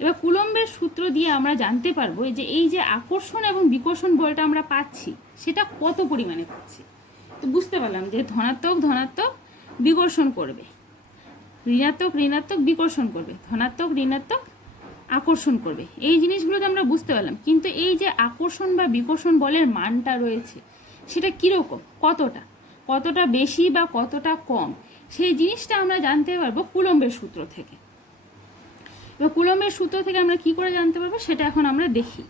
এবার কুলম্বের সূত্র দিয়ে আমরা জানতে পারবো যে এই যে আকর্ষণ এবং বিকর্ষণ বলটা আমরা পাচ্ছি সেটা কত পরিমাণে পাচ্ছি। তো বুঝতে পারলাম যে ধনাত্মক ধনাত্মক বিকর্ষণ করবে, ঋণাত্মক ঋণাত্মক বিকর্ষণ করবে, ধনাত্মক ঋণাত্মক আকর্ষণ করবে। এই জিনিসগুলোকে আমরা বুঝতে পারলাম। কিন্তু এই যে আকর্ষণ বা বিকর্ষণ বলের মানটা রয়েছে সেটা কীরকম, কতটা বেশি বা কতটা কম, সেই জিনিসটা আমরা জানতে পারবো কুলম্বের সূত্র থেকে। এবার কুলম্বের সূত্র থেকে আমরা কি করে জানতে পারবো সেটা এখন আমরা দেখি।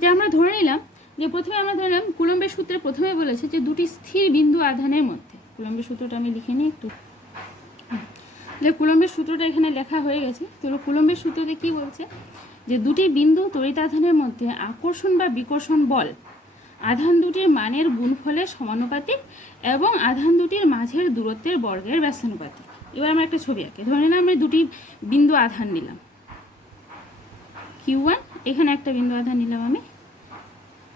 যে আমরা ধরে নিলাম যে প্রথমে আমরা ধরে নিলাম কুলম্বের সূত্রে প্রথমে বলেছে যে দুটি স্থির বিন্দু আধানের মধ্যে, কুলম্বের সূত্রটা আমি লিখে নিই একটু। কুলম্বের সূত্রটা এখানে লেখা হয়ে গেছে। তো কুলম্বের সূত্রতে কি বলছে, যে দুটি বিন্দু তড়িতাধানের মধ্যে আকর্ষণ বা বিকর্ষণ বল আধান দুটির মানের গুণফলের সমানুপাতিক এবং আধান দুটির মাঝের দূরত্বের বর্গের ব্যস্তানুপাতিক। এবার আমরা একটা ছবি আঁকি। ধরে নিলাম আমরা দুটি বিন্দু আধান নিলাম Q1, এখানে একটা বিন্দু আধান নিলাম আমি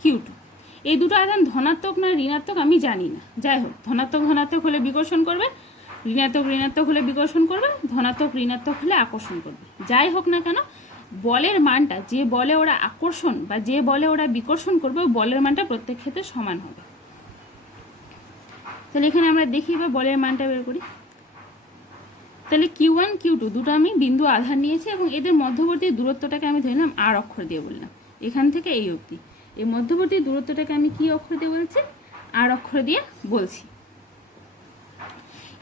Q2। এই দুটো আধান ধনাত্মক না ঋণাত্মক আমি জানি না, যাই হোক ধনাত্মক ধনাত্মক হলে বিকর্ষণ করবে, ঋণাত্মক ঋণাত্মক হলে বিকর্ষণ করবে, ধনাত্মক ঋণাত্মক হলে আকর্ষণ করবে। যাই হোক না কেন, বলের মানটা, যে বলে ওরা আকর্ষণ বা যে বলে ওরা বিকর্ষণ করবে, বলের মানটা প্রত্যেক ক্ষেত্রে সমান হবে। তাহলে এখানে আমরা দেখি বা বলের মানটা বের করি। তাহলে Q1 Q2 দুটো আমি বিন্দু আধান নিয়েছি এবং এদের মধ্যবর্তী দূরত্বটাকে আমি ধরে নিলাম R অক্ষর দিয়ে বললাম, এখান থেকে এই অবধি এই মধ্যবর্তী দূরত্বটাকে আমি কি অক্ষর দিয়ে বলছি, R অক্ষর দিয়ে বলছি।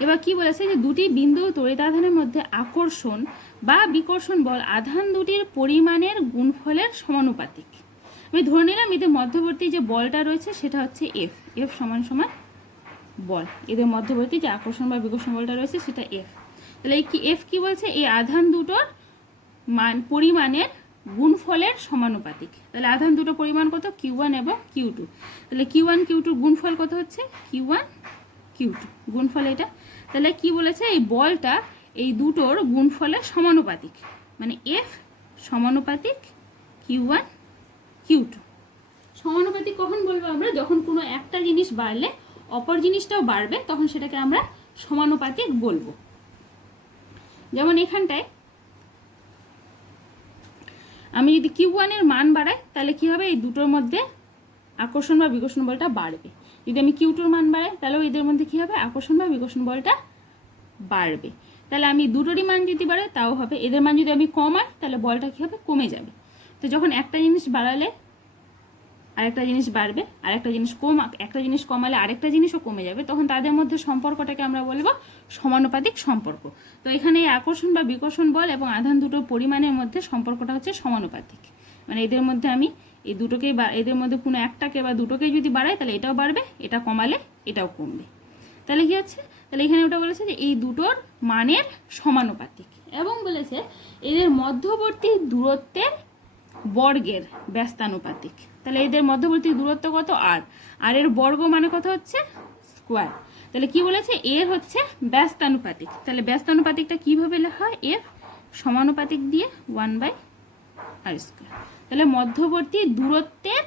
এবার কি বলেছে, যে দুটি বিন্দু তড়িতাধানের মধ্যে আকর্ষণ বা বিকর্ষণ বল আধান দুটির পরিমাণের গুণফলের সমানুপাতিক। আমি ধরে নিলাম এদের মধ্যবর্তী যে বলটা রয়েছে সেটা হচ্ছে F সমান সমান বল, এদের মধ্যবর্তী যে আকর্ষণ বা বিকর্ষণ বলটা রয়েছে সেটা F। তাহলে এই F কি বলছে, এই আধান দুটোর পরিমাণের গুণফলের সমানুপাতিক। তাহলে আধান দুটো পরিমাণ কত, Q1 এবং Q2। তাহলে Q1 Q2 গুণফল কত হচ্ছে, Q1 Q2 গুণফল এটা। তাহলে কি বলেছে, এই বলটা এই দুটোর গুণফলের সমানুপাতিক, মানে F সমানুপাতিক Q1 Q2। সমানুপাতিক কখন বলবো আমরা, যখন কোনো একটা জিনিস বাড়লে অপর জিনিসটাও বাড়বে, তখন সেটাকে আমরা সমানুপাতিক বলবো। যেমন এখানটায় আমি যদি Q1 এর মান বাড়াই তাহলে কি হবে, এই দুটোর মধ্যে আকর্ষণ বা বিকর্ষণ বলটা বাড়বে। যদি আমি Q2 এর মান বাড়াই তাহলেও এদের মধ্যে কি হবে, আকর্ষণ বা বিকর্ষণ বলটা বাড়বে। তাহলে আমি দুটোরই মান যদি বাড়াই তাও হবে, এদের মান যদি আমি কমাই তাহলে বলটা কি হবে, কমে যাবে। তো যখন একটা জিনিস বাড়ালে আরেকটা জিনিস বাড়বে, আরেকটা জিনিস একটা জিনিস কমালে আরেকটা জিনিসও কমে যাবে, তখন তাদের মধ্যে সম্পর্কটাকে আমরা বলবো সমানুপাতিক সম্পর্ক। তো এখানে এই আকর্ষণ বা বিকর্ষণ বল এবং আধান দুটো পরিমাণের মধ্যে সম্পর্কটা হচ্ছে সমানুপাতিক। মানে এদের মধ্যে আমি এই দুটোকেই এদের মধ্যে কোনো একটাকে বা দুটোকে যদি বাড়াই তাহলে এটাও বাড়বে, এটা কমালে এটাও কমবে। তাহলে কি হচ্ছে, তাহলে এখানে ওটা বলেছে যে এই দুটোর মানের সমানুপাতিক, এবং বলেছে এদের মধ্যবর্তী দূরত্বের বর্গের ব্যস্তানুপাতিক। তাহলে এদের মধ্যবর্তী দূরত্ব কত, আর এর বর্গ মানে কত হচ্ছে স্কোয়ার। তাহলে কি বলেছে, এর হচ্ছে ব্যস্তানুপাতিক। তাহলে ব্যস্তানুপাতিকটা কিভাবে লেখা হয়, F সমানুপাতিক দিয়ে 1/r²। তাহলে মধ্যবর্তী দূরত্বের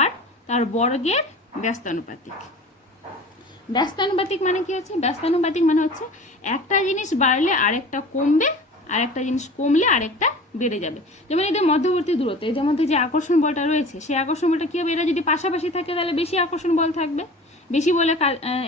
আর তার বর্গের ব্যস্তানুপাতিক। ব্যস্তানুপাতিক মানে কি হচ্ছে, ব্যস্তানুপাতিক মানে হচ্ছে একটা জিনিস বাড়লে আরেকটা কমবে, আর একটা জিনিস কমলে আরেকটা বেড়ে যাবে। যেমন এদের মধ্যবর্তী দূরত্ব, এদের মধ্যে যে আকর্ষণ বলটা রয়েছে সেই আকর্ষণ বলটা কী হবে, এরা যদি পাশাপাশি থাকে তাহলে বেশি আকর্ষণ বল থাকবে, বেশি বলে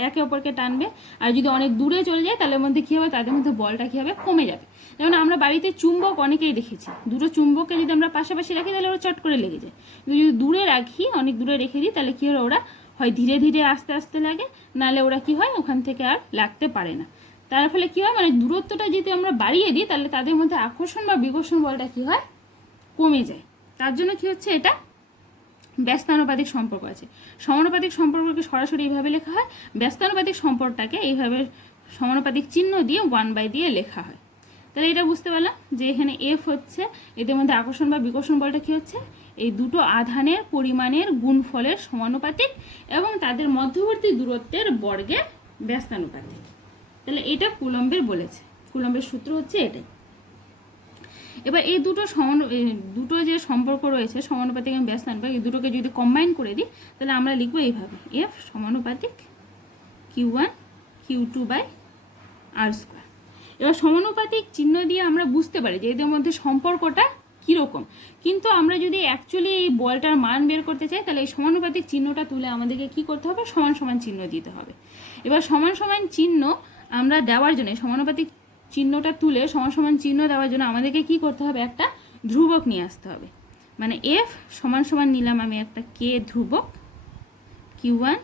একে অপরকে টানবে। আর যদি অনেক দূরে চলে যায় তাহলে মধ্যে কী হবে, তাদের মধ্যে বলটা কী হবে, কমে যাবে। যেমন আমরা বাড়িতে চুম্বক অনেকেই দেখেছি, দুটো চুম্বককে যদি আমরা পাশাপাশি রাখি তাহলে ওরা চট করে লেগে যায়, কিন্তু যদি দূরে রাখি, অনেক দূরে রেখে দিই, তাহলে কী হয়, ওরা হয় ধীরে ধীরে আস্তে আস্তে লাগে, নাহলে ওরা কি হয় ওখান থেকে আর লাগতে পারে না। তার ফলে কী হয়, মানে দূরত্বটা যদি আমরা বাড়িয়ে দিই তাহলে তাদের মধ্যে আকর্ষণ বা বিকর্ষণ বলটা কী হয়, কমে যায়। তার জন্য কি হচ্ছে, এটা ব্যস্তানুপাতিক সম্পর্ক আছে। সমানুপাতিক সম্পর্ককে সরাসরি এইভাবে লেখা হয়, ব্যস্তানুপাতিক সম্পর্কটাকে এইভাবে সমানুপাতিক চিহ্ন দিয়ে 1/, দিয়ে লেখা হয়। তাহলে এটা বুঝতে পারলাম যে এখানে F হচ্ছে এদের মধ্যে আকর্ষণ বা বিকর্ষণ বলটা কী হচ্ছে, এই দুটো আধানের পরিমাণের গুণফলের সমানুপাতিক এবং তাদের মধ্যবর্তী দূরত্বের বর্গের ব্যস্তানুপাতিক। তাহলে এটা কুলম্বের বলেছে, কুলম্বের সূত্র হচ্ছে এটাই। এবার এই দুটো যে সম্পর্ক রয়েছে সমানুপাতিক এবং ব্যস্তানুপাতিক, এই দুটোকে যদি কম্বাইন করে দিই তাহলে আমরা লিখবো এইভাবে, F সমানুপাতিক Q1 Q2/r²। এবার সমানুপাতিক চিহ্ন দিয়ে আমরা বুঝতে পারি যে এদের মধ্যে সম্পর্কটা কীরকম, কিন্তু আমরা যদি অ্যাকচুয়ালি এই বলটার মান বের করতে চাই তাহলে এই সমানুপাতিক চিহ্নটা তুলে আমাদেরকে কি করতে হবে, সমান সমান চিহ্ন দিতে হবে। এবার সমান সমান চিহ্ন আমরা দেওয়ার জন্য, সমানুপাতিক চিহ্নটা তুলে সমান সমান চিহ্ন দেওয়ার জন্য আমাদেরকে কি করতে হবে, একটা ধ্রুবক নিয়ে আসতে হবে। মানে F সমান সমান নিলাম আমি একটা K ধ্রুবক Q1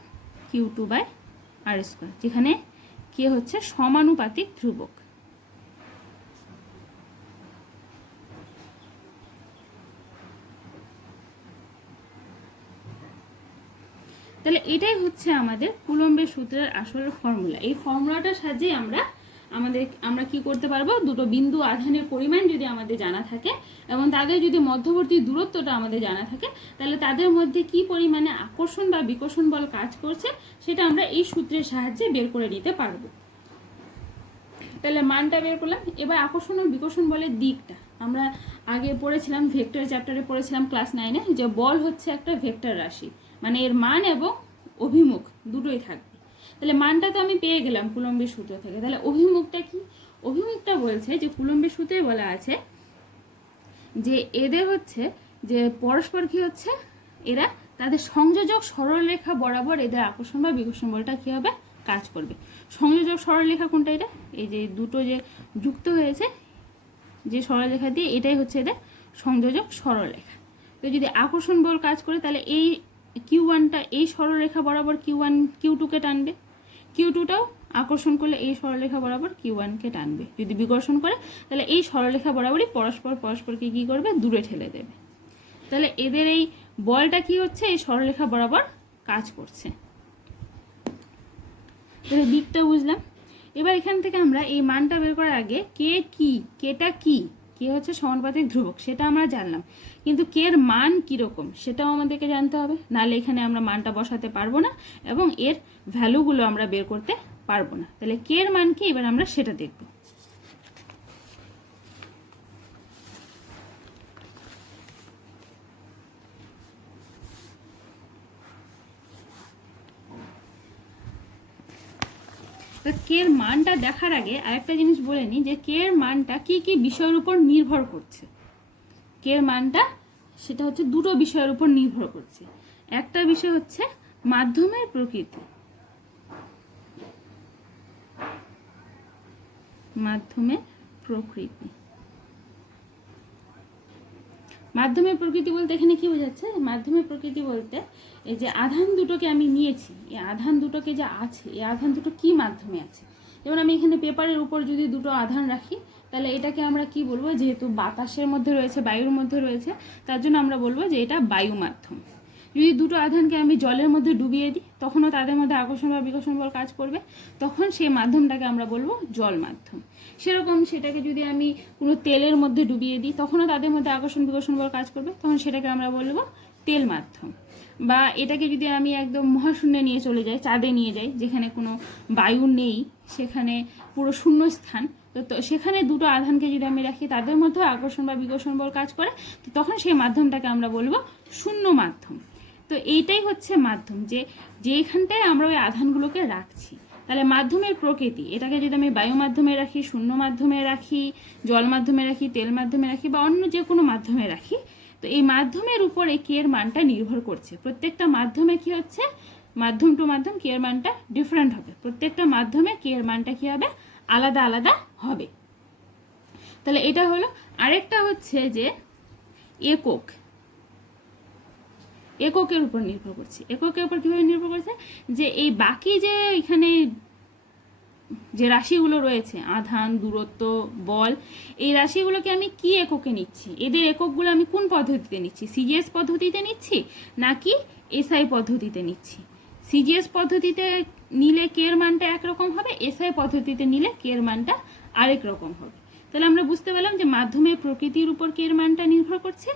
Q2/r², যেখানে K হচ্ছে সমানুপাতিক ধ্রুবক। তাহলে এটাই হচ্ছে আমাদের কুলম্বের সূত্রের আসল ফর্মুলা। এই ফর্মুলাটার সাহায্যে আমরা কি করতে পারবো, দুটো বিন্দু আধানের পরিমাণ যদি আমাদের জানা থাকে এবং তাদের যদি মধ্যবর্তী দূরত্বটা আমাদের জানা থাকে, তাহলে তাদের মধ্যে কি পরিমাণে আকর্ষণ বা বিকর্ষণ বল কাজ করছে সেটা আমরা এই সূত্রের সাহায্যে বের করে নিতে পারবো। তাহলে মানটা বের করলাম। এবার আকর্ষণ ও বিকর্ষণ বলের দিকটা আমরা আগে পড়েছিলাম, ভেক্টর চ্যাপ্টারে পড়েছিলাম ক্লাস 9-এ, যে বল হচ্ছে একটা ভেক্টর রাশি, মানে এর মান এবং অভিমুখ দুটোই থাকবে। তাহলে মানটা তো আমি পেয়ে গেলাম কুলম্বের সূত্র থেকে। তাহলে অভিমুখটা কি? অভিমুখটা বলছে যে কুলম্বের সূত্রে বলা আছে যে এদের হচ্ছে যে পরস্পর কি হচ্ছে, এরা তাদের সংযোজক সরলরেখা বরাবর এদের আকর্ষণ বা বিকর্ষণ বলটা কি হবে, কাজ করবে। সংযোজক সরলরেখা কোনটা? এটা এই যে দুটো যে যুক্ত হয়েছে যে সরলরেখা দিয়ে, এটাই হচ্ছে এদের সংযোজক সরলরেখা। তো যদি আকর্ষণ বল কাজ করে তাহলে এই Q1টা এই সরলরেখা বরাবর Q2কে টানবে, Q2টাও আকর্ষণ করলে এই সরলরেখা বরাবর Q1কে টানবে। যদি বিকর্ষণ করে তাহলে এই সরলরেখা বরাবরই পরস্পরকে কি করবে, দূরে ঠেলে দেবে। তাহলে এদের এই বলটা কি হচ্ছে, এই সরলরেখা বরাবর কাজ করছে। তাহলে দিকটা বুঝলাম। এবার এখান থেকে আমরা এই মানটা বের করার আগে কেটা কি, কে হচ্ছে সমানুপাতিক ধ্রুবক সেটা আমরা জানলাম, কিন্তু কে এর মান কীরকম সেটাও আমাদেরকে জানতে হবে, নাহলে এখানে আমরা মানটা বসাতে পারবো না এবং এর ভ্যালুগুলো আমরা বের করতে পারবো না। তাহলে কে এর মান কি, এবার আমরা সেটা দেখব। কে এর মানটা দেখার আগে আরেকটা জিনিস বলে নিই, যে কে এর মানটা কি কি বিষয়ের উপর নির্ভর করছে। কে এর মানটা সেটা হচ্ছে দুটো বিষয়ের উপর নির্ভর করছে। একটা বিষয় হচ্ছে মাধ্যমের প্রকৃতি, মাধ্যমের প্রকৃতি বলতে এখানে কি বোঝাচ্ছে? মাধ্যমের প্রকৃতি বলতে এই যে আধান দুটোকে আমি নিয়েছি, এই আধান দুটোকে যে আছে, এই আধান দুটো কি মাধ্যমে আছে। যেমন আমি এখানে পেপারের উপর যদি দুটো আধান রাখি, তাহলে এটাকে আমরা কি বলবো, যেহেতু বাতাসের মধ্যে রয়েছে, বায়ুর মধ্যে রয়েছে, তার জন্য আমরা বলবো যে এটা বায়ু মাধ্যম। যদি দুটো আধানকে আমি জলের মধ্যে ডুবিয়ে দিই, তখনও তাদের মধ্যে আকর্ষণ বা বিকর্ষণ বল কাজ করবে, তখন সেই মাধ্যমটাকে আমরা বলবো জল মাধ্যম। সেরকম সেটাকে যদি আমি কোনো তেলের মধ্যে ডুবিয়ে দিই, তখনও তাদের মধ্যে আকর্ষণ বিকর্ষণ বল কাজ করবে, তখন সেটাকে আমরা বলবো তেল মাধ্যম। বা এটাকে যদি আমি একদম মহাশূন্যে নিয়ে চলে যাই, চাঁদে নিয়ে যাই, যেখানে কোনো বায়ু নেই, সেখানে পুরো শূন্য স্থান, তো সেখানে দুটো আধানকে যদি আমি রাখি, তাদের মধ্যেও আকর্ষণ বা বিকর্ষণ বল কাজ করে, তো তখন সেই মাধ্যমটাকে আমরা বলবো শূন্য মাধ্যম। তো এইটাই হচ্ছে মাধ্যম, যেখানটায় আমরা ওই আধানগুলোকে রাখছি। তাহলে মাধ্যমের প্রকৃতি, এটাকে যদি আমি বায়ু মাধ্যমে রাখি, শূন্য মাধ্যমে রাখি, জল মাধ্যমে রাখি, তেল মাধ্যমে রাখি, বা অন্য যে কোনো মাধ্যমে রাখি, তো এই মাধ্যমের উপর এই কে এর মানটা নির্ভর করছে। প্রত্যেকটা মাধ্যমে কি হচ্ছে, মাধ্যম টু মাধ্যম কে এর মানটা ডিফারেন্ট হবে। প্রত্যেকটা মাধ্যমে কে এর মানটা কি হবে, আলাদা আলাদা হবে। তাহলে এটা হলো। আরেকটা হচ্ছে যে এককের উপর নির্ভর করছে। এককের উপর কীভাবে নির্ভর করছে, যে এই বাকি যে এখানে যে রাশিগুলো রয়েছে, আধান, দূরত্ব, বল, এই রাশিগুলোকে আমি কি এককে নিচ্ছি, এদের এককগুলো আমি কোন পদ্ধতিতে নিচ্ছি, সিজিএস পদ্ধতিতে নিচ্ছি নাকি এসআই পদ্ধতিতে নিচ্ছি। সিজিএস পদ্ধতিতে নিলে কে এর মানটা একরকম হবে, এসআই পদ্ধতিতে নিলে কে এর মানটা আরেক রকম হবে। তাহলে আমরা বুঝতে পারলাম যে মাধ্যমের প্রকৃতির উপর কে এর মানটা নির্ভর করছে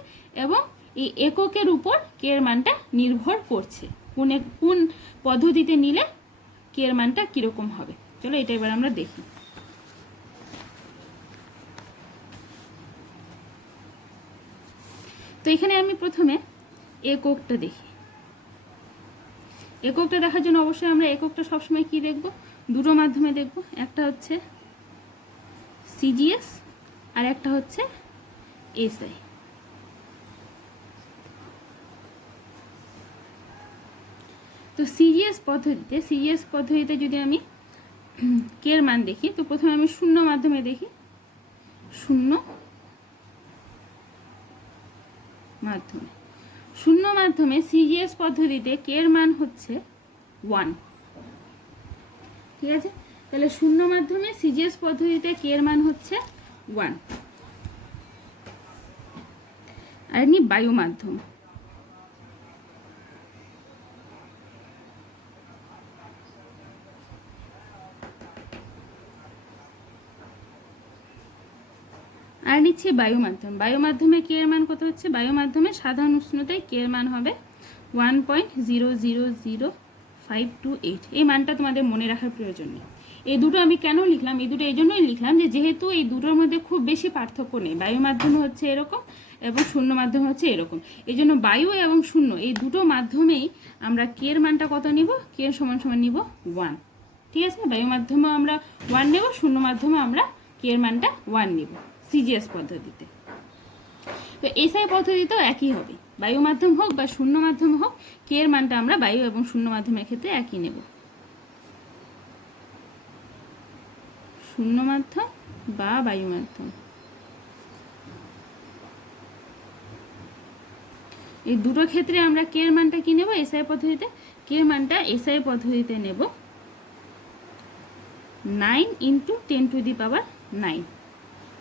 এবং এই এককের উপর কে এর মানটা নির্ভর করছে, কোন পদ্ধতিতে নিলে কে এর মানটা কীরকম হবে। চলো এটা এবার আমরা দেখি। তো এখানে আমি প্রথমে এককটা দেখি। এককটা দেখার জন্য অবশ্যই আমরা এককটা সবসময় কি দেখব, দুটো মাধ্যমে দেখব। একটা হচ্ছে সিজিএস আর একটা হচ্ছে এসআই। তো সিজিএস পদ্ধতিতে যদি আমি কে এর মান দেখি, তো প্রথমে আমি শূন্য মাধ্যমে দেখি, শূন্য মাধ্যমে সিজিএস পদ্ধতিতে কে এর মান হচ্ছে 1। ঠিক আছে, তাহলে শূন্য মাধ্যমে সিজিএস পদ্ধতিতে কে এর মান হচ্ছে 1। আর এমনি বায়ু মাধ্যম, আর নিচ্ছে বায়ু মাধ্যম। বায়ু মাধ্যমে কে এর মান কত হচ্ছে? বায়ু মাধ্যমে সাধারণ উষ্ণতায় কে এর মান হবে 1.000528। এই মানটা তোমাদের মনে রাখার প্রয়োজন নেই। এই দুটো আমি কেন লিখলাম? এই দুটো এই জন্যই লিখলাম যে যেহেতু এই দুটোর মধ্যে খুব বেশি পার্থক্য নেই, বায়ু মাধ্যমে হচ্ছে এরকম এবং শূন্য মাধ্যম হচ্ছে এরকম, এই জন্য বায়ু এবং শূন্য এই দুটো মাধ্যমেই আমরা কে এর মানটা কত নিব? কে এর সমান সমান নিব 1। ঠিক আছে, বায়ু মাধ্যমে আমরা 1 নেব, শূন্য মাধ্যমে আমরা কে এর মানটা 1 নিব সিজিএস পদ্ধতিতে। তো এসআই পদ্ধতিতেও একই হবে, বায়ু মাধ্যম হোক বা শূন্য মাধ্যম হোক, কে এর মানটা আমরা বায়ু এবং শূন্য মাধ্যমের ক্ষেত্রে একই নেব। শূন্য মাধ্যম বা বায়ু মাধ্যম, এই দুটো ক্ষেত্রে আমরা কে এর মানটা কি নেব? এসআই পদ্ধতিতে কে এর মানটা এসআই পদ্ধতিতে নেব 9 × 10⁹।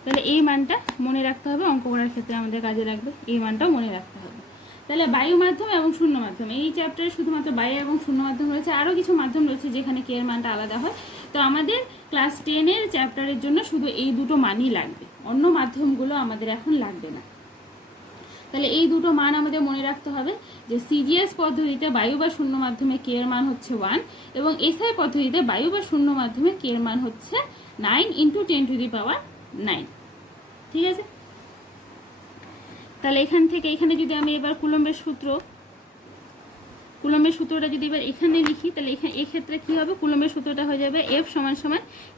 তাহলে এই মানটা মনে রাখতে হবে, অঙ্ক করার ক্ষেত্রে আমাদের কাজে লাগবে, এই মানটাও মনে রাখতে হবে। তাহলে বায়ু মাধ্যম এবং শূন্য মাধ্যম, এই চ্যাপ্টারে শুধুমাত্র বায়ু এবং শূন্য মাধ্যম রয়েছে, আরও কিছু মাধ্যম রয়েছে যেখানে কে এর মানটা আলাদা হয়। তো আমাদের ক্লাস 10-এর চ্যাপ্টারের জন্য শুধু এই দুটো মানই লাগবে, অন্য মাধ্যমগুলো আমাদের এখন লাগবে না। তাহলে এই দুটো মান আমাদের মনে রাখতে হবে যে সিজিএস পদ্ধতিতে বায়ু বা শূন্য মাধ্যমে কে এর মান হচ্ছে 1 এবং এসআই পদ্ধতিতে বায়ু বা শূন্য মাধ্যমে কে এর মান হচ্ছে 9 × 10⁹। ঠিক আছে, তাহলে এখান থেকে এখানে যদি আমি এবার কুলম্বের সূত্রটা যদি এবার এখানে লিখি, তাহলে এক্ষেত্রে কি হবে? কুলম্বের সূত্রটা হয়ে যাবে F =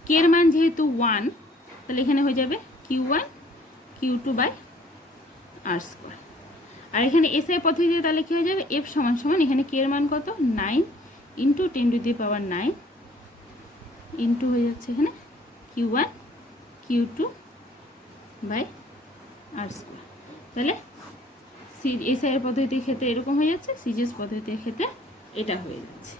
কে এর মান যেহেতু 1, তাহলে এখানে হয়ে যাবে Q1 Q2/r²। আর এখানে এসআই পদ্ধতিতে তাহলে কি হয়ে যাবে? F = এখানে কে এর মান কত? 9 × 10⁹ ইন্টু হয়ে যাচ্ছে এখানে Q1 Q2/r²। তাহলে এসআই এর পদ্ধতির ক্ষেত্রে এরকম হয়ে যাচ্ছে, সিজিএস পদ্ধতির ক্ষেত্রে এটা হয়ে যাচ্ছে।